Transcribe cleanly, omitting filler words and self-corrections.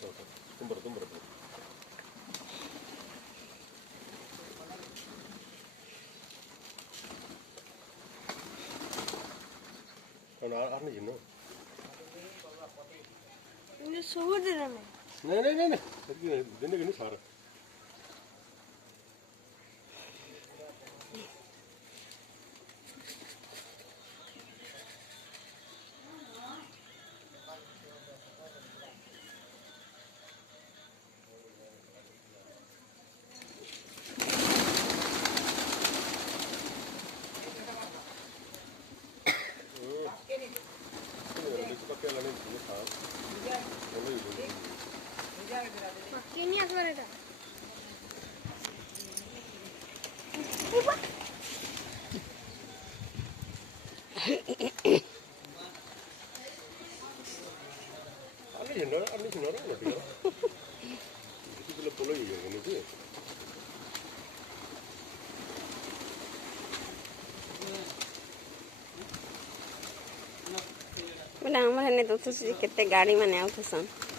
तुम्बर आने जिन्नो ये सूद है ना नहीं दिन के नहीं सारा Ini apa mereka? Ani sebenarnya nggak dia. Itu kalau pulau ya ini sih. बोला हमारे ने तो कितने गाड़ी में आया था सन